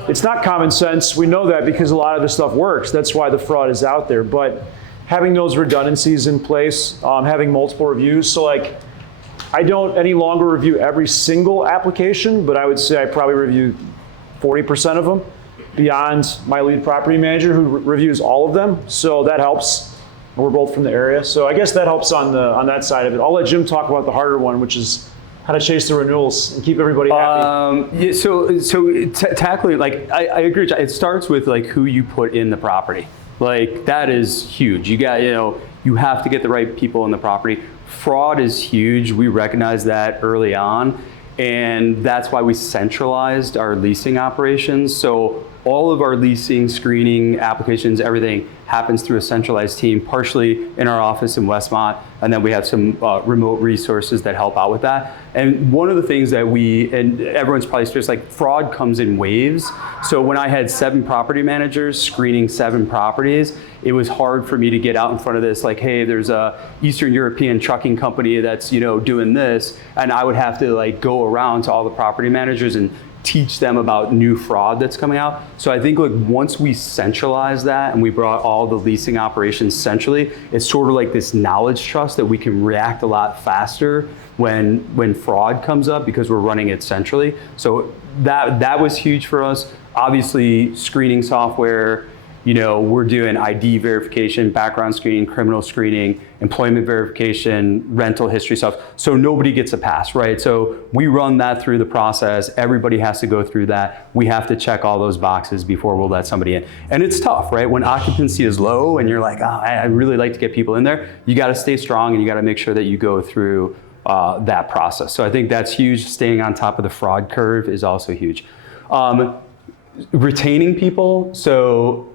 It's not common sense. We know that because a lot of this stuff works. That's why the fraud is out there. But having those redundancies in place, having multiple reviews. So like, I don't any longer review every single application, but I would say I probably review 40% of them beyond my lead property manager who reviews all of them. So that helps. We're both from the area. So I guess that helps on that side of it. I'll let Jim talk about the harder one, which is how to chase the renewals and keep everybody happy. Tackling, like, I agree. It starts with like who you put in the property. Like, that is huge. You got, you have to get the right people in the property. Fraud is huge. We recognize that early on. And that's why we centralized our leasing operations. So all of our leasing, screening, applications, everything happens through a centralized team, partially in our office in Westmont, and then we have some remote resources that help out with that. And one of the things that and everyone's probably just like, fraud comes in waves. So when I had 7 property managers screening 7 properties, it was hard for me to get out in front of this, like, hey, there's a Eastern European trucking company that's, doing this, and I would have to like go around to all the property managers and teach them about new fraud that's coming out. So I think like once we centralize that and we brought all the leasing operations centrally, it's sort of like this knowledge trust that we can react a lot faster when fraud comes up because we're running it centrally. So that was huge for us. Obviously, screening software, we're doing ID verification, background screening, criminal screening, employment verification, rental history stuff. So nobody gets a pass, right? So we run that through the process. Everybody has to go through that. We have to check all those boxes before we'll let somebody in. And it's tough, right? When occupancy is low and you're like, I really like to get people in there, you got to stay strong and you got to make sure that you go through that process. So I think that's huge. Staying on top of the fraud curve is also huge. Retaining people, so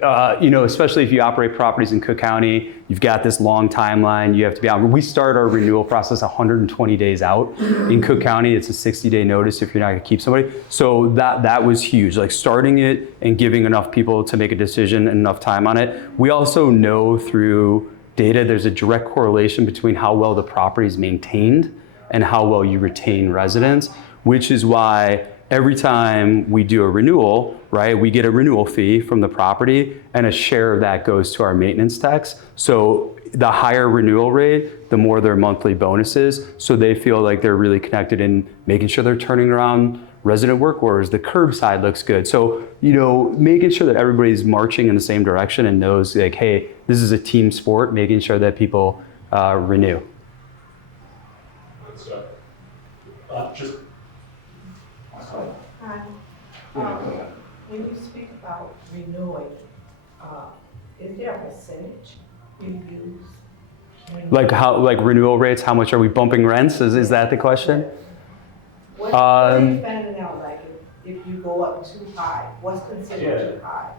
especially if you operate properties in Cook County, you've got this long timeline. You have to be out. We start our renewal process 120 days out. In Cook County, it's a 60-day notice if you're not going to keep somebody. So that was huge. Like starting it and giving enough people to make a decision and enough time on it. We also know through data there's a direct correlation between how well the property is maintained and how well you retain residents, which is why every time we do a renewal, right, we get a renewal fee from the property and a share of that goes to our maintenance techs. So the higher renewal rate, the more their monthly bonuses. So they feel like they're really connected in making sure they're turning around resident work orders. The curbside looks good. So, making sure that everybody's marching in the same direction and knows like, hey, this is a team sport, making sure that people renew. Just when you speak about renewing, is there a percentage you use? Like renewal rates, how much are we bumping rents? Is that the question? What are you finding out, like if you go up too high, what's considered too high?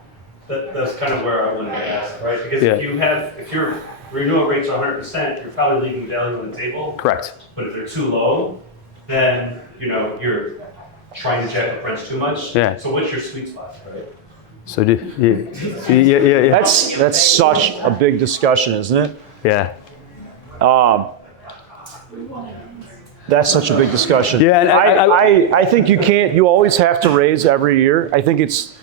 That's kind of where I wanted to ask, right? Because if your renewal rate's 100%, you're probably leaving value on the table. Correct. But if they're too low, then you're trying to jack up rents too much. Yeah. So what's your sweet spot, right? So That's such a big discussion, isn't it? Yeah. That's such a big discussion. Yeah, and I think you always have to raise every year. I think it's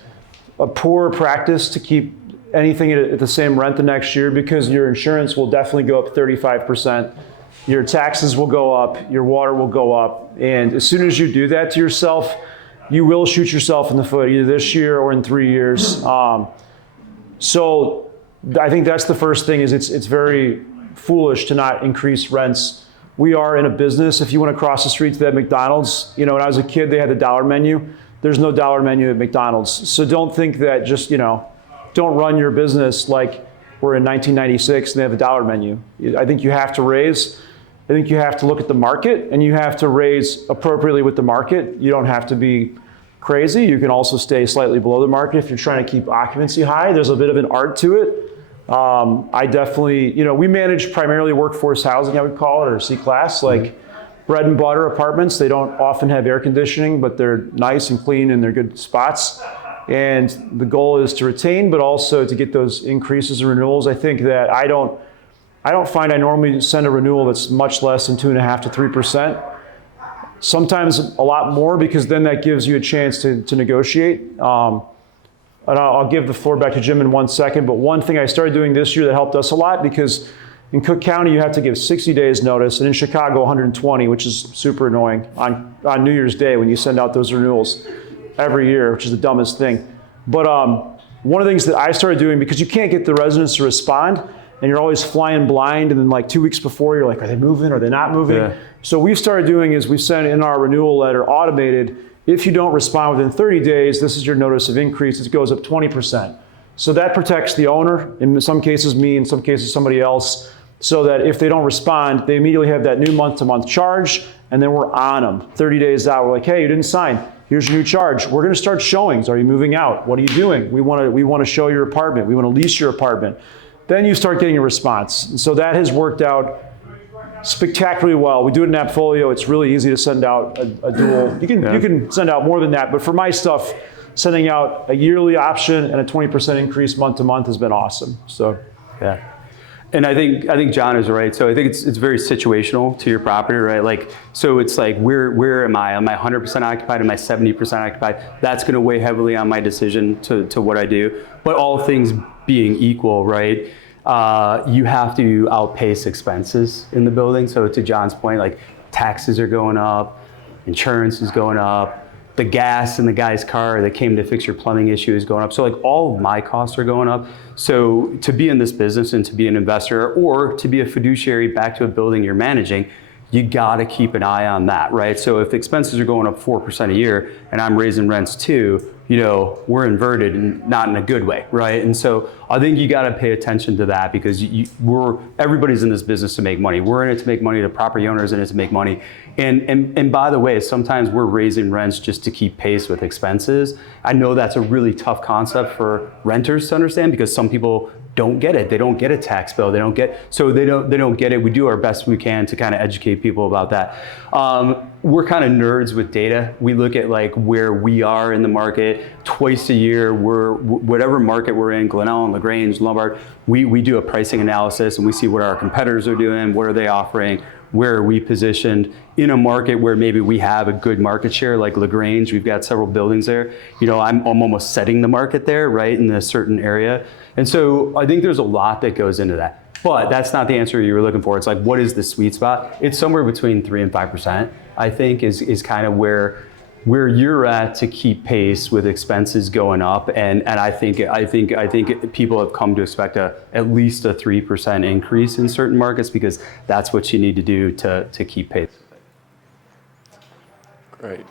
a poor practice to keep anything at the same rent the next year because your insurance will definitely go up 35%. Your taxes will go up, your water will go up. And as soon as you do that to yourself, you will shoot yourself in the foot either this year or in 3 years. So I think that's the first thing is it's very foolish to not increase rents. We are in a business. If you went across the street to that McDonald's, when I was a kid, they had the dollar menu. There's no dollar menu at McDonald's. So don't think that just, don't run your business like we're in 1996 and they have a dollar menu. I think you have to raise. I think you have to look at the market and you have to raise appropriately with the market. You don't have to be crazy. You can also stay slightly below the market if you're trying to keep occupancy high. There's a bit of an art to it. I definitely, we manage primarily workforce housing, I would call it, or C-class, like bread and butter apartments. They don't often have air conditioning, but they're nice and clean and they're good spots. And the goal is to retain, but also to get those increases in renewals. I think that I don't find I normally send a renewal that's much less than 2.5% to 3%. Sometimes a lot more because then that gives you a chance to negotiate. And I'll give the floor back to Jim in 1 second. But one thing I started doing this year that helped us a lot because in Cook County you have to give 60 days notice, and in Chicago 120, which is super annoying on New Year's Day when you send out those renewals every year, which is the dumbest thing. But one of the things that I started doing, because you can't get the residents to respond, and you're always flying blind, and then like 2 weeks before, you're like, are they moving? Are they not moving? Yeah. So we've started doing is we send in our renewal letter automated. If you don't respond within 30 days, this is your notice of increase. It goes up 20%. So that protects the owner, in some cases me, in some cases somebody else, so that if they don't respond, they immediately have that new month-to-month charge, and then we're on them. 30 days out, we're like, hey, you didn't sign. Here's your new charge. We're going to start showings. Are you moving out? What are you doing? We want to show your apartment. We want to lease your apartment. Then you start getting a response. And so that has worked out spectacularly well. We do it in Appfolio. It's really easy to send out a dual. You can send out more than that, but for my stuff, sending out a yearly option and a 20% increase month to month has been awesome. So yeah. And I think John is right. So I think it's very situational to your property, right? Like, so it's like, where am I? Am I 100% occupied? Am I 70% occupied? That's going to weigh heavily on my decision to what I do. But all things being equal, right? You have to outpace expenses in the building. So to John's point, like taxes are going up, insurance is going up, the gas in the guy's car that came to fix your plumbing issue is going up. So like all of my costs are going up. So to be in this business and to be an investor or to be a fiduciary back to a building you're managing, you gotta keep an eye on that, right? So if the expenses are going up 4% a year and I'm raising rents too, we're inverted and not in a good way, right? And so I think you got to pay attention to that because everybody's in this business to make money. We're in it to make money. The property owners in it to make money. And by the way, sometimes we're raising rents just to keep pace with expenses. I know that's a really tough concept for renters to understand because some people don't get it. They don't get a tax bill. They don't get it. We do our best we can to kind of educate people about that. We're kind of nerds with data. We look at like where we are in the market twice a year. Whatever market we're in, Glenelg, LaGrange, Lombard, we do a pricing analysis and we see what our competitors are doing, what are they offering, where are we positioned in a market where maybe we have a good market share, like LaGrange, we've got several buildings there. I'm almost setting the market there, right, in a certain area. And so I think there's a lot that goes into that. But that's not the answer you were looking for. It's like, what is the sweet spot? It's somewhere between 3 and 5%, I think, is kind of where you're at to keep pace with expenses going up. And I think people have come to expect at least a 3% increase in certain markets because that's what you need to do to keep pace. Great.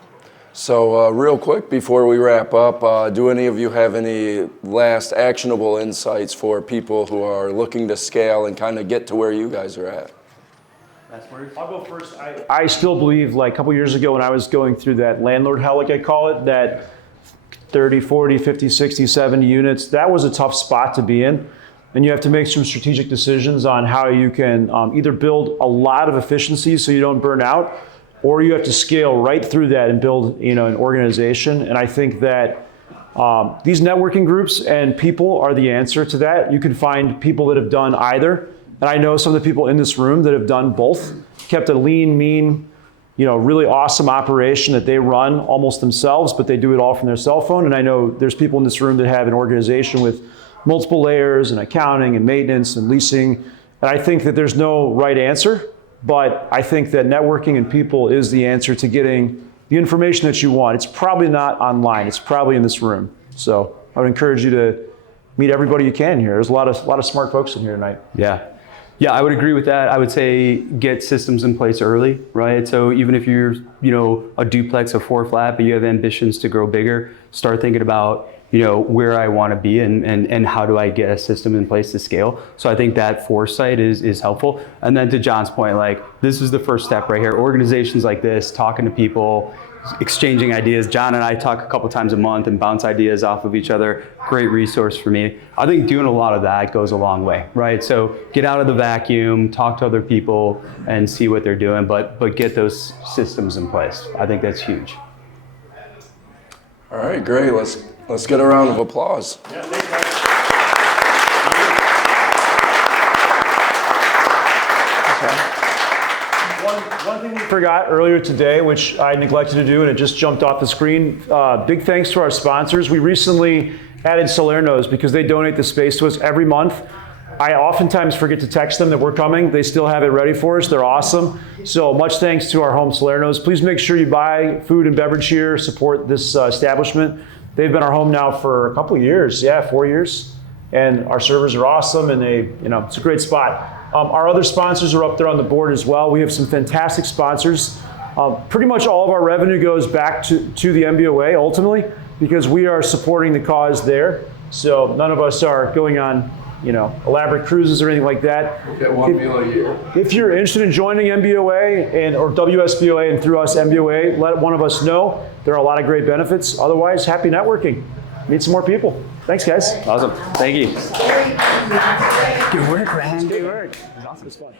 So real quick before we wrap up, do any of you have any last actionable insights for people who are looking to scale and kind of get to where you guys are at? I'll go first. I still believe, like a couple years ago when I was going through that landlord hell, like I call it, that 30, 40, 50, 60, 70 units, that was a tough spot to be in. And you have to make some strategic decisions on how you can either build a lot of efficiencies so you don't burn out, or you have to scale right through that and build an organization. And I think that these networking groups and people are the answer to that. You can find people that have done either. And I know some of the people in this room that have done both, kept a lean, mean, really awesome operation that they run almost themselves, but they do it all from their cell phone. And I know there's people in this room that have an organization with multiple layers and accounting and maintenance and leasing. And I think that there's no right answer, but I think that networking and people is the answer to getting the information that you want. It's probably not online. It's probably in this room. So I would encourage you to meet everybody you can here. There's a lot of smart folks in here tonight. Yeah, I would agree with that. I would say get systems in place early, right? So even if you're, a duplex, a 4-flat, but you have ambitions to grow bigger, start thinking about, where I want to be and how do I get a system in place to scale. So I think that foresight is helpful. And then to John's point, like this is the first step right here. Organizations like this, talking to people, exchanging ideas. John and I talk a couple times a month and bounce ideas off of each other. Great resource for me. I think doing a lot of that goes a long way, right? So get out of the vacuum, talk to other people and see what they're doing, but get those systems in place. I think that's huge. All right, great. Let's get a round of applause. Yeah, thanks, guys. One thing we forgot earlier today, which I neglected to do, and it just jumped off the screen. Big thanks to our sponsors. We recently added Salerno's because they donate the space to us every month. I oftentimes forget to text them that we're coming. They still have it ready for us. They're awesome. So much thanks to our home Salerno's. Please make sure you buy food and beverage here, support this establishment. They've been our home now for a couple of years, 4 years. And our servers are awesome and it's a great spot. Our other sponsors are up there on the board as well. We have some fantastic sponsors. Pretty much all of our revenue goes back to the MBOA ultimately because we are supporting the cause there. So none of us are going on elaborate cruises or anything like that. Get one meal a year. If you're interested in joining MBOA or WSBOA and through us MBOA, let one of us know. There are a lot of great benefits. Otherwise, happy networking. Meet some more people. Thanks, guys. Awesome. Thank you. Good work, man. Good work. It was awesome. It was fun.